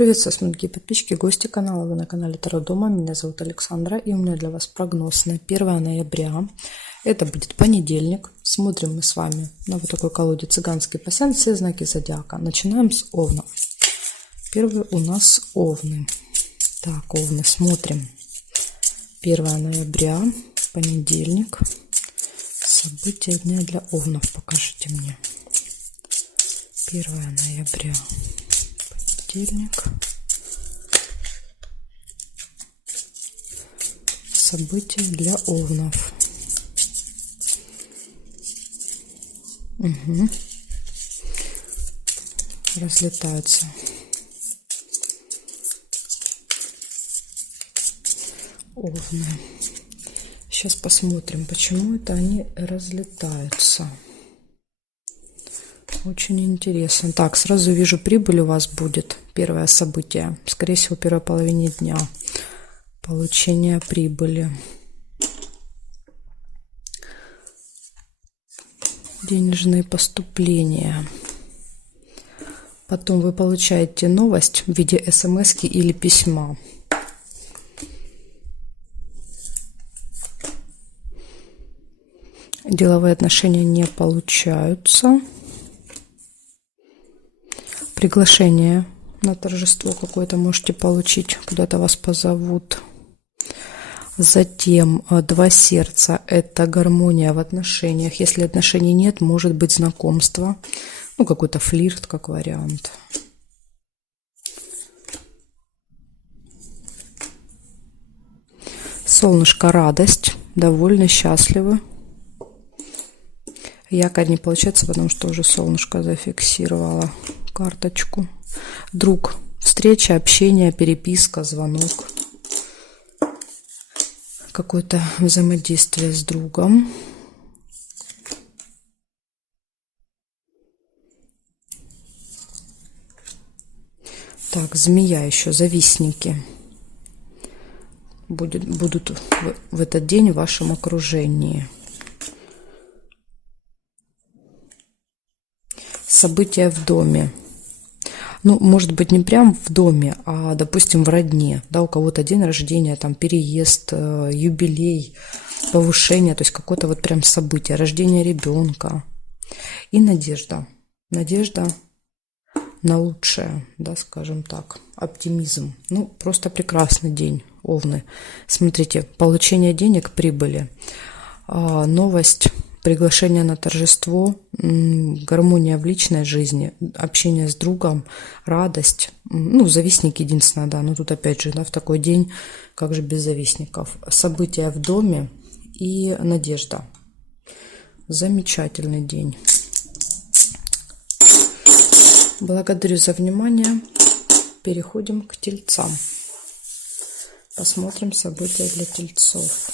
Приветствую, дорогие подписчики, гости канала. Вы на канале Таро Дома. Меня зовут Александра, и у меня для вас прогноз на 1 ноября. Это будет понедельник. Смотрим мы с вами на вот такой колоде цыганский пасьянс, все знаки зодиака. Начинаем с овнов. Первый у нас овны. Так, овны, смотрим. 1 ноября, понедельник. События дня для овнов покажите мне. 1 ноября. Понедельник. События для овнов. Угу. Разлетаются. Овны. Сейчас посмотрим, почему это они разлетаются. Очень интересно. Так, сразу вижу, прибыль у вас будет. Первое событие. Скорее всего, в первой половине дня. Получение прибыли. Денежные поступления. Потом вы получаете новость в виде смс-ки или письма. Деловые отношения не получаются. Приглашение на торжество какое-то можете получить, куда-то вас позовут. Затем 2 сердца – это гармония в отношениях. Если отношений нет, может быть знакомство, ну какой-то флирт как вариант. Солнышко – радость, довольны, счастливы. Якорь не получается, потому что уже солнышко зафиксировало карточку. Друг, встреча, общение, переписка, звонок. Какое-то взаимодействие с другом. Так, змея еще, завистники. Будут в этот день в вашем окружении. События в доме. Ну, может быть, не прям в доме, а, допустим, в родне. Да, у кого-то день рождения, там, переезд, юбилей, повышение, то есть какое-то вот прям событие, рождение ребенка. И надежда. Надежда на лучшее, да, скажем так. Оптимизм. Ну, просто прекрасный день, овны. Смотрите, получение денег, прибыли, новость, приглашение на торжество, гармония в личной жизни, общение с другом, радость. Ну, завистники единственное, да, но тут опять же, да, в такой день, как же без завистников. События в доме и надежда. Замечательный день. Благодарю за внимание. Переходим к тельцам. Посмотрим события для тельцов.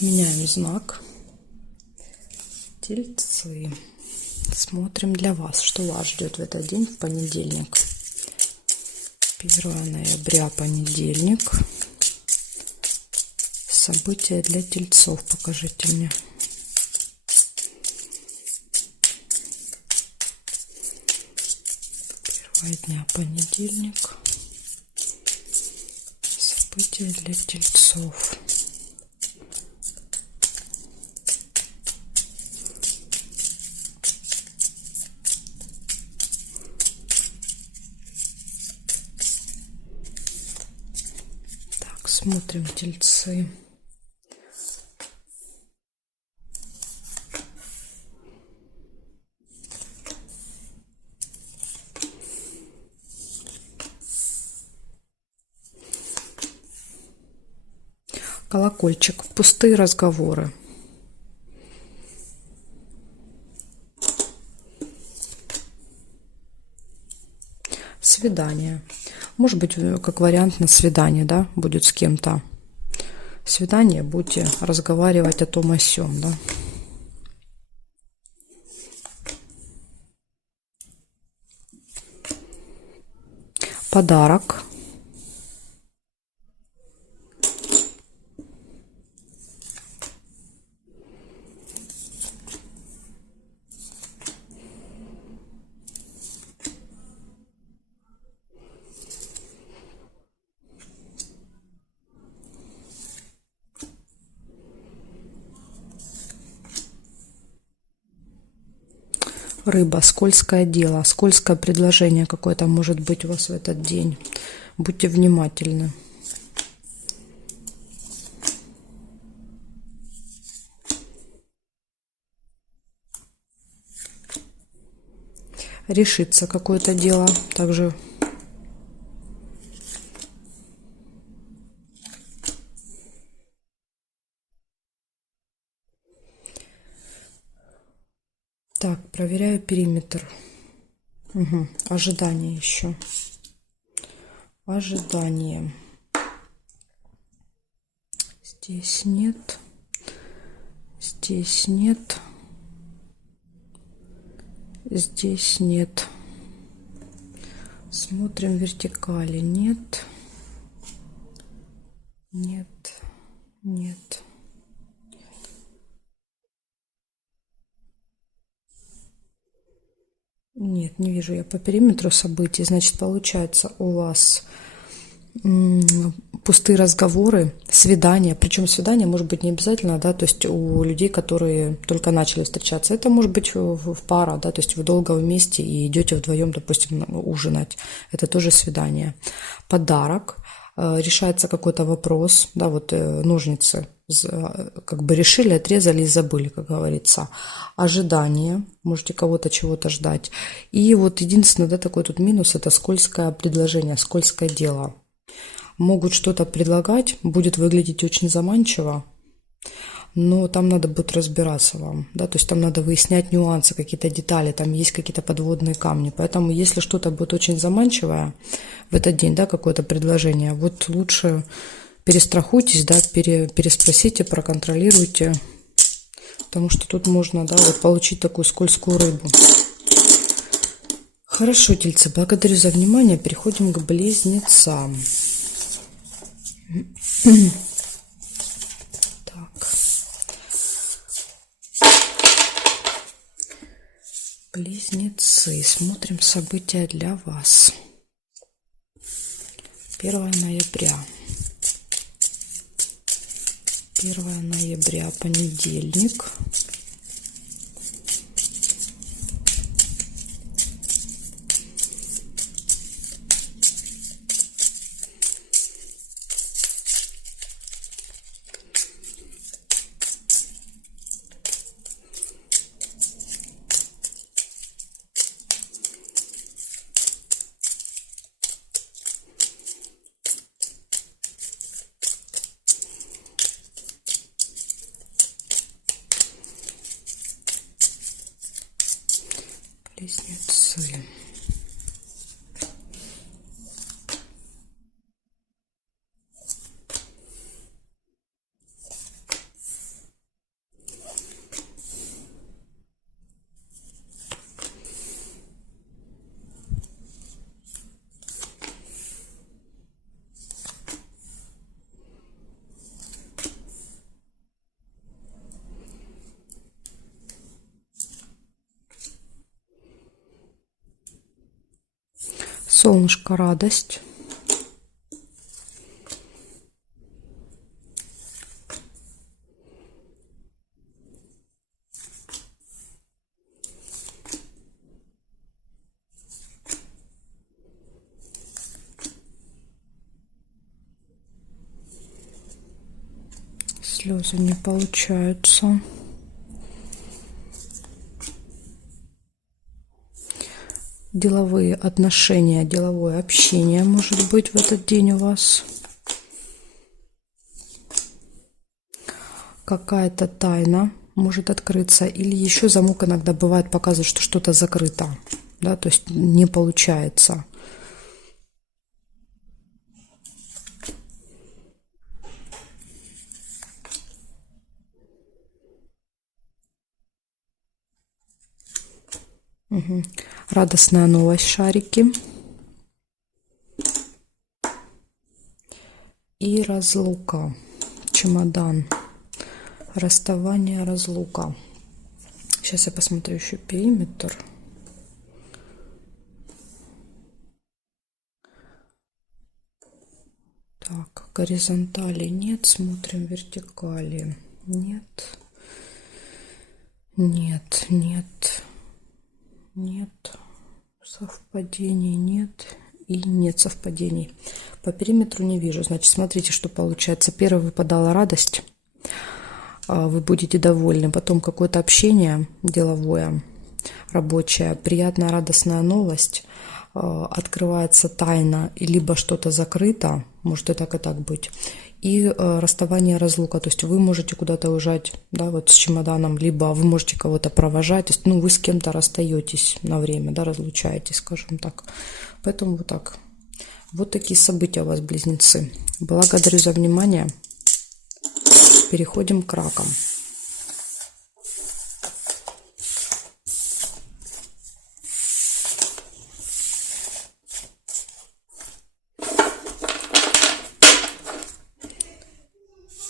Меняем знак. Тельцы. Смотрим для вас, что вас ждет в этот день, в понедельник. 1 ноября, понедельник. События для тельцов покажите мне. Первого дня, понедельник. События для тельцов. Смотрим тельцы. Колокольчик. Пустые разговоры. Свидание. Может быть, как вариант на свидание, да, будет с кем-то. Свидание, будете разговаривать о том о сём, да. Подарок. Рыба, скользкое дело, скользкое предложение какое-то может быть у вас в этот день. Будьте внимательны. Решится какое-то дело. Также так, проверяю периметр. Угу. Ожидание еще. Ожидание. Здесь нет. Здесь нет. Здесь нет. Смотрим вертикали. Нет. Нет. Нет. Нет, не вижу я по периметру событий. Значит, получается у вас пустые разговоры, свидания. Причем свидание может быть не обязательно, да, то есть у людей, которые только начали встречаться. Это может быть в пара, да, то есть вы долго вместе и идете вдвоем, допустим, ужинать. Это тоже свидание. Подарок. Решается какой-то вопрос, да, вот ножницы как бы решили, отрезали и забыли, как говорится. Ожидание, можете кого-то чего-то ждать. И вот единственное, да, такой тут минус, это скользкое предложение, скользкое дело. Могут что-то предлагать, будет выглядеть очень заманчиво, но там надо будет разбираться вам, да, то есть там надо выяснять нюансы, какие-то детали, там есть какие-то подводные камни, поэтому если что-то будет очень заманчивое в этот день, да, какое-то предложение, вот лучше перестрахуйтесь, да, переспросите, проконтролируйте, потому что тут можно, да, вот получить такую скользкую рыбу. Хорошо, тельцы, благодарю за внимание, переходим к близнецам. Близнецы. Смотрим события для вас. 1 ноября. 1 ноября, понедельник. Близнецы. Солнышко, радость. Слезы не получаются. Деловые отношения, деловое общение может быть в этот день у вас. Какая-то тайна может открыться. Или еще замок иногда бывает показывает, что что-то закрыто. Да, то есть не получается. Угу. Радостная новость, шарики. И разлука. Чемодан. Расставание, разлука. Сейчас я посмотрю еще периметр. Так, горизонтали нет, смотрим вертикали. Нет. Нет, нет. Нет. Совпадений нет. И нет совпадений. По периметру не вижу. Значит, смотрите, что получается. Первый выпадала радость. Вы будете довольны. Потом какое-то общение деловое, рабочее. Приятная, радостная новость. Открывается тайна, либо что-то закрыто. Может и так быть. И расставание, разлука. То есть вы можете куда-то уезжать, да, вот с чемоданом, либо вы можете кого-то провожать. То есть, ну, вы с кем-то расстаетесь на время, да, разлучаетесь, скажем так. Поэтому вот так. Вот такие события у вас, близнецы. Благодарю за внимание. Переходим к ракам.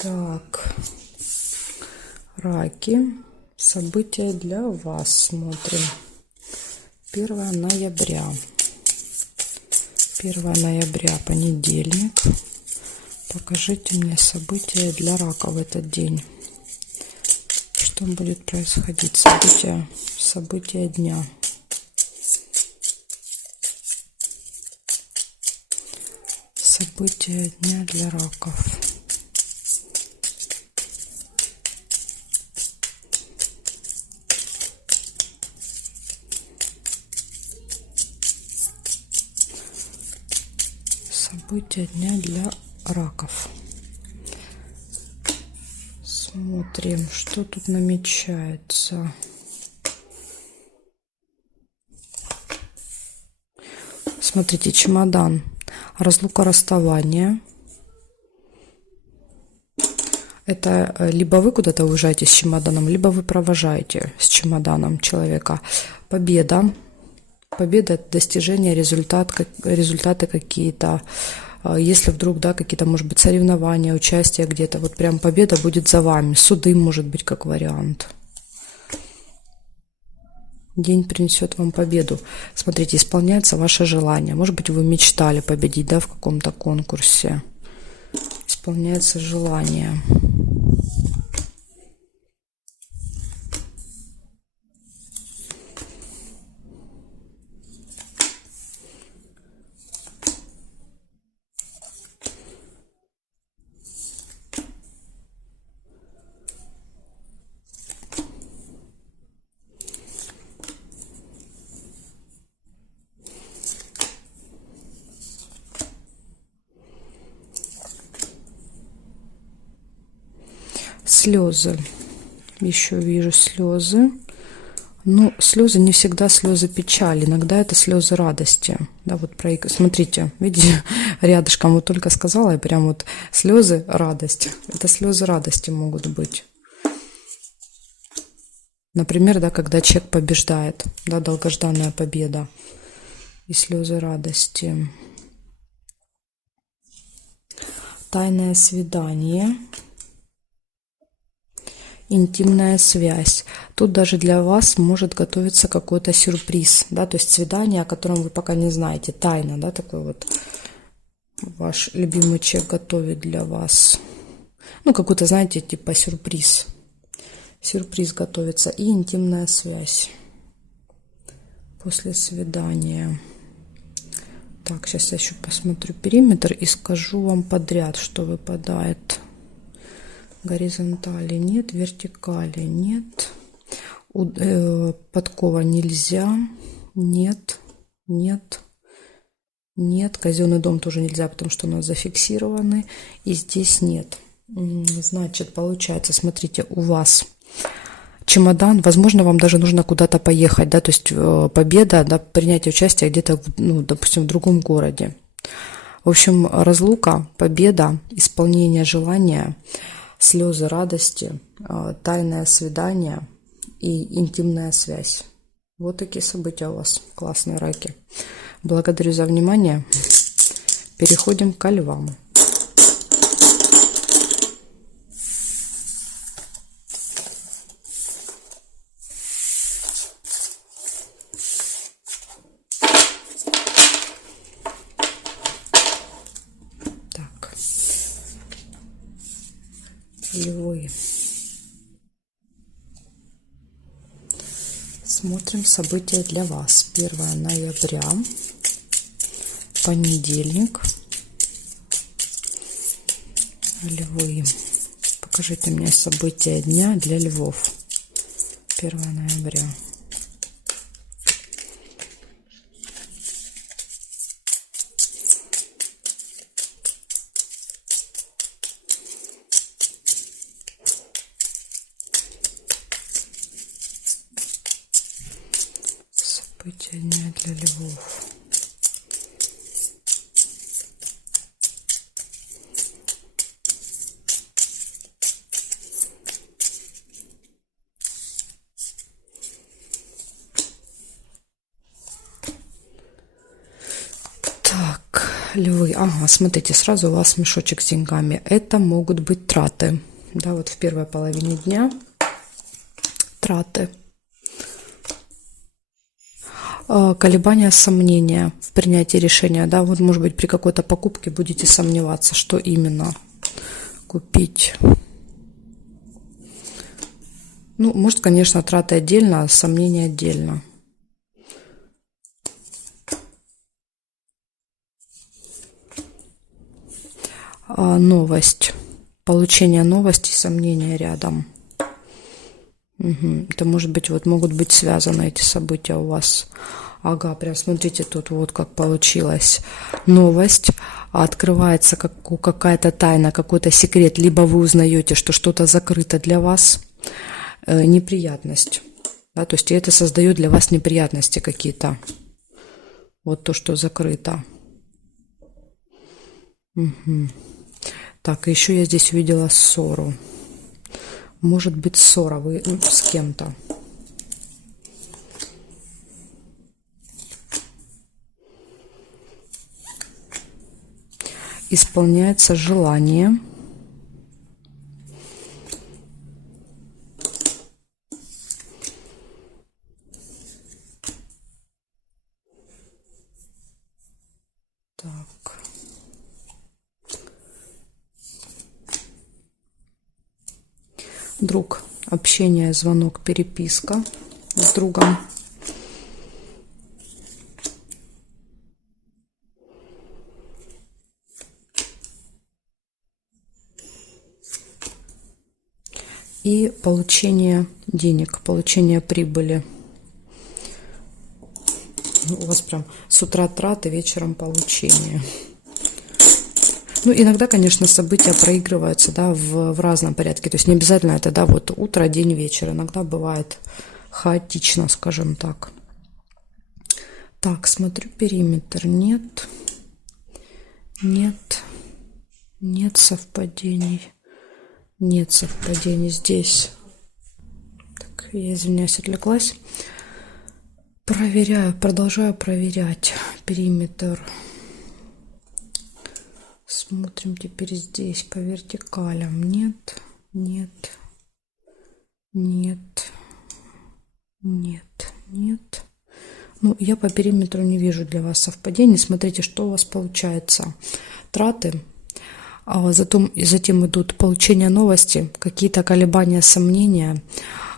Так, раки. События для вас смотрим. 1 ноября. 1 ноября, понедельник. Покажите мне события для рака в этот день. Что будет происходить? События дня. События дня для раков. События дня для раков. Смотрим, что тут намечается. Смотрите, чемодан. Разлука, расставание. Это либо вы куда-то уезжаете с чемоданом, либо вы провожаете с чемоданом человека. Победа. Победа – это достижение, результаты какие-то. Если вдруг, да, какие-то, может быть, соревнования, участие где-то, вот прям победа будет за вами. Суды, может быть, как вариант. День принесет вам победу. Смотрите, исполняется ваше желание. Может быть, вы мечтали победить, да, в каком-то конкурсе. Исполняется желание. Слезы. Еще вижу слезы. Но слезы не всегда слезы печали. Иногда это слезы радости. Да, вот смотрите, видите, рядышком вот только сказала, и прям вот слезы радости. Это слезы радости могут быть. Например, да, когда человек побеждает, да, долгожданная победа. И слезы радости. Тайное свидание. Интимная связь. Тут даже для вас может готовиться какой-то сюрприз, да, то есть свидание, о котором вы пока не знаете, тайна, да, такой вот ваш любимый человек готовит для вас, ну, какой-то, знаете, типа сюрприз готовится, и интимная связь после свидания. Так, сейчас я еще посмотрю периметр и скажу вам подряд, что выпадает. Горизонтали нет, вертикали нет, подкова нельзя, нет, казенный дом тоже нельзя, потому что у нас зафиксированы, и здесь нет. Значит, получается, смотрите, у вас чемодан, возможно, вам даже нужно куда-то поехать, да, то есть победа, да, принятие участия где-то, ну, допустим, в другом городе. В общем, разлука, победа, исполнение желания, слезы радости, тайное свидание и интимная связь. Вот такие события у вас, классные раки. Благодарю за внимание. Переходим к львам. Так. Львы. Смотрим события для вас. 1 ноября, понедельник. Львы. Покажите мне события дня для львов. 1 ноября. События дня для львов. Так, львы. Ага, смотрите, сразу у вас мешочек с деньгами. Это могут быть траты. Да, вот в первой половине дня траты. Колебания, сомнения в принятии решения, да, вот, может быть, при какой-то покупке будете сомневаться, что именно купить. Ну, может, конечно, траты отдельно, а сомнения отдельно. Новость. Получение новости, сомнения рядом. Угу. Это может быть, вот могут быть связаны эти события у вас. Ага, прям смотрите, тут вот как получилось. Новость, открывается какая-то тайна, какой-то секрет, либо вы узнаете, что что-то закрыто для вас. Неприятность. Да, то есть это создает для вас неприятности какие-то. Вот то, что закрыто. Угу. Так, еще я здесь увидела ссору. Может быть, ссора вы с кем-то. Исполняется желание. Так. Друг. Общение, звонок, переписка с другом. И получение денег, получение прибыли. У вас прям с утра траты, вечером получение. Ну, иногда, конечно, события проигрываются, да, в разном порядке. То есть не обязательно это, да, вот утро, день, вечер. Иногда бывает хаотично, скажем так. Так, смотрю периметр. Нет. Нет. Нет совпадений. Нет совпадений здесь. Так, я извиняюсь, отвлеклась. Проверяю, продолжаю проверять периметр. Смотрим теперь здесь по вертикалям. Нет, нет, нет, нет, нет. Ну, я по периметру не вижу для вас совпадений. Смотрите, что у вас получается. Траты. Затем идут получение новости, какие-то колебания, сомнения.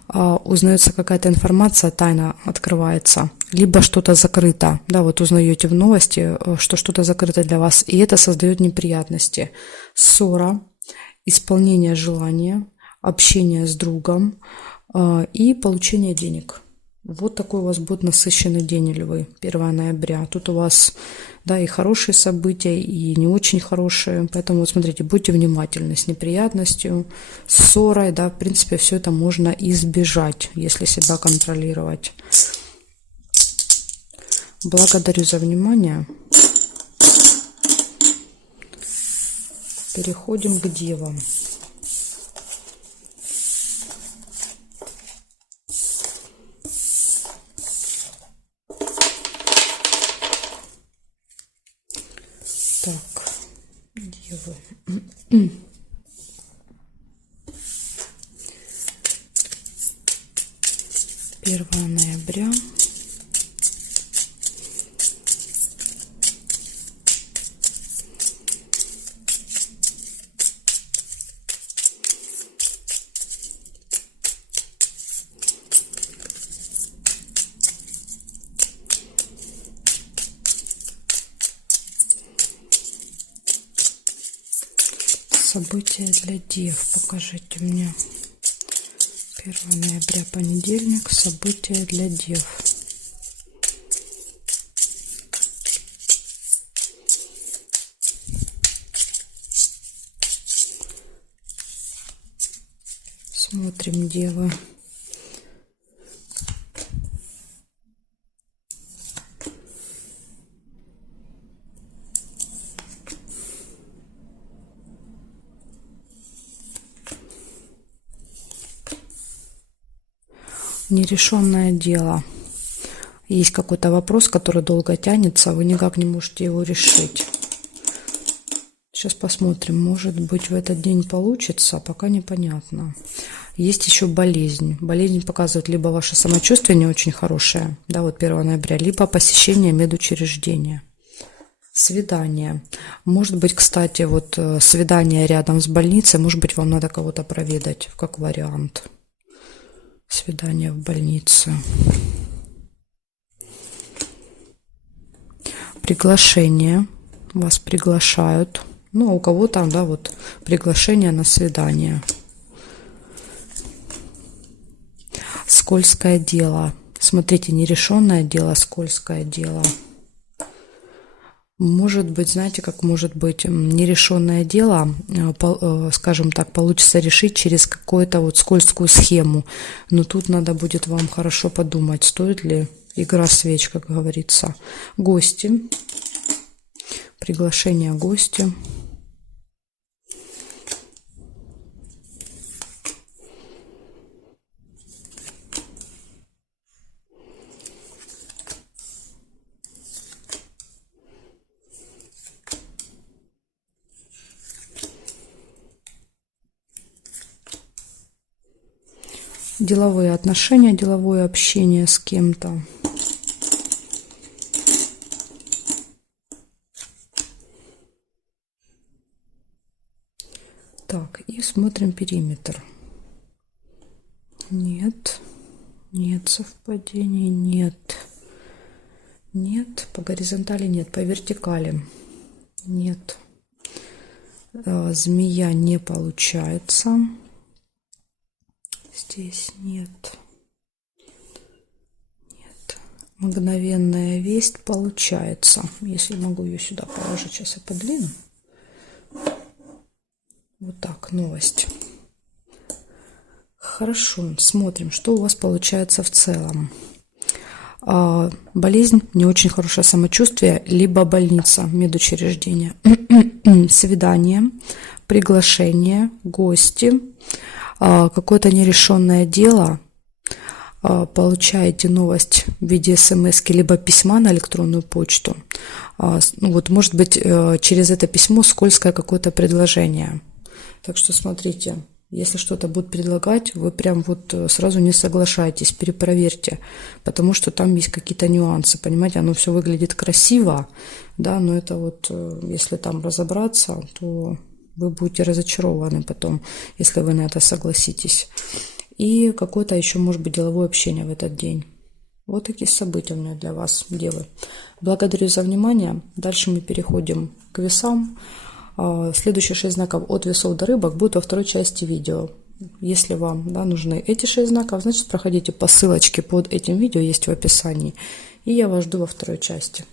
Узнается какая-то информация, тайна открывается, либо что-то закрыто, да, вот узнаете в новости, что что-то закрыто для вас, и это создает неприятности. Ссора, исполнение желания, общение с другом и получение денег. Вот такой у вас будет насыщенный день, львы, 1 ноября. Тут у вас, да, и хорошие события, и не очень хорошие. Поэтому, вот смотрите, будьте внимательны с неприятностью, с ссорой, да, в принципе, все это можно избежать, если себя контролировать. Благодарю за внимание. Переходим к девам. Так, девы. 1 ноября. События для дев. Покажите мне. 1 ноября, понедельник. События для дев. Смотрим, девы. Нерешенное дело. Есть какой-то вопрос, который долго тянется, вы никак не можете его решить. Сейчас посмотрим, может быть, в этот день получится, пока непонятно. Есть еще болезнь. Болезнь показывает либо ваше самочувствие не очень хорошее, да, вот 1 ноября, либо посещение медучреждения. Свидание. Может быть, кстати, вот свидание рядом с больницей, может быть, вам надо кого-то проведать, как вариант. Свидание в больнице. Приглашение. Вас приглашают. Ну, у кого там, да, вот приглашение на свидание. Скользкое дело. Смотрите, нерешенное дело, скользкое дело. Может быть, знаете, как может быть нерешенное дело, скажем так, получится решить через какую-то вот скользкую схему. Но тут надо будет вам хорошо подумать, стоит ли игра свеч, как говорится. Гости. Приглашение гостя. Деловые отношения, деловое общение с кем-то. Так, и смотрим периметр. Нет, нет совпадений, нет. Нет, по горизонтали нет, по вертикали нет. Змея не получается. Здесь нет. Нет. Мгновенная весть получается. Если могу ее сюда положить, сейчас я подвину. Вот так, новость. Хорошо, смотрим, что у вас получается в целом. Болезнь, не очень хорошее самочувствие, либо больница, медучреждение. Свидание, приглашение, гости. Какое-то нерешенное дело, получаете новость в виде смс либо письма на электронную почту. Ну, вот, может быть, через это письмо скользкое какое-то предложение. Так что смотрите, если что-то будут предлагать, вы прям вот сразу не соглашайтесь, перепроверьте, потому что там есть какие-то нюансы, понимаете, оно все выглядит красиво, да, но это вот, если там разобраться, то вы будете разочарованы потом, если вы на это согласитесь. И какое-то еще, может быть, деловое общение в этот день. Вот такие события у меня для вас, девы. Благодарю за внимание. Дальше мы переходим к весам. Следующие 6 знаков от весов до рыбок будут во второй части видео. Если вам, да, нужны эти 6 знаков, значит, проходите по ссылочке под этим видео, есть в описании. И я вас жду во второй части.